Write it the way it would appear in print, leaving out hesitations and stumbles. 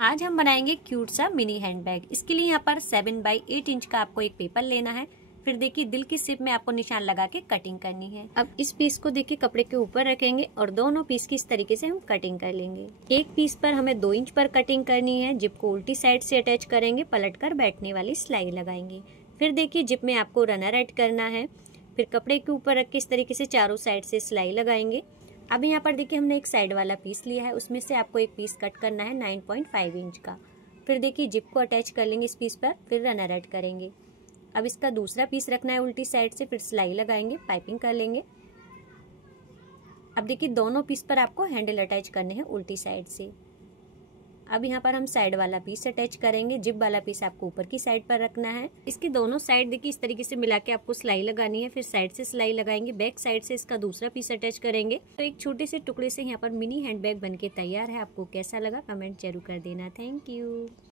आज हम बनाएंगे क्यूट सा मिनी हैंडबैग। इसके लिए यहाँ पर 7 बाई 8 इंच का आपको एक पेपर लेना है। फिर देखिए दिल की शेप में आपको निशान लगा के कटिंग करनी है। अब इस पीस को देखिए कपड़े के ऊपर रखेंगे और दोनों पीस की इस तरीके से हम कटिंग कर लेंगे। एक पीस पर हमें 2 इंच पर कटिंग करनी है। जिप को उल्टी साइड से अटैच करेंगे, पलटकर बैठने वाली सिलाई लगाएंगे। फिर देखिए जिप में आपको रनर ऐड करना है। फिर कपड़े के ऊपर रख के इस तरीके से चारों साइड से सिलाई लगाएंगे। अब यहाँ पर देखिए हमने एक साइड वाला पीस लिया है, उसमें से आपको एक पीस कट करना है 9.5 इंच का। फिर देखिए जिप को अटैच कर लेंगे इस पीस पर, फिर रनर ऐड करेंगे। अब इसका दूसरा पीस रखना है उल्टी साइड से, फिर सिलाई लगाएंगे, पाइपिंग कर लेंगे। अब देखिए दोनों पीस पर आपको हैंडल अटैच करने हैं उल्टी साइड से। अब यहाँ पर हम साइड वाला पीस अटैच करेंगे। जिप वाला पीस आपको ऊपर की साइड पर रखना है। इसकी दोनों साइड देखिए इस तरीके से मिला के आपको सिलाई लगानी है। फिर साइड से सिलाई लगाएंगे, बैक साइड से इसका दूसरा पीस अटैच करेंगे। तो एक छोटे से टुकड़े से यहाँ पर मिनी हैंडबैग बनके तैयार है। आपको कैसा लगा कमेंट जरूर कर देना। Thank you.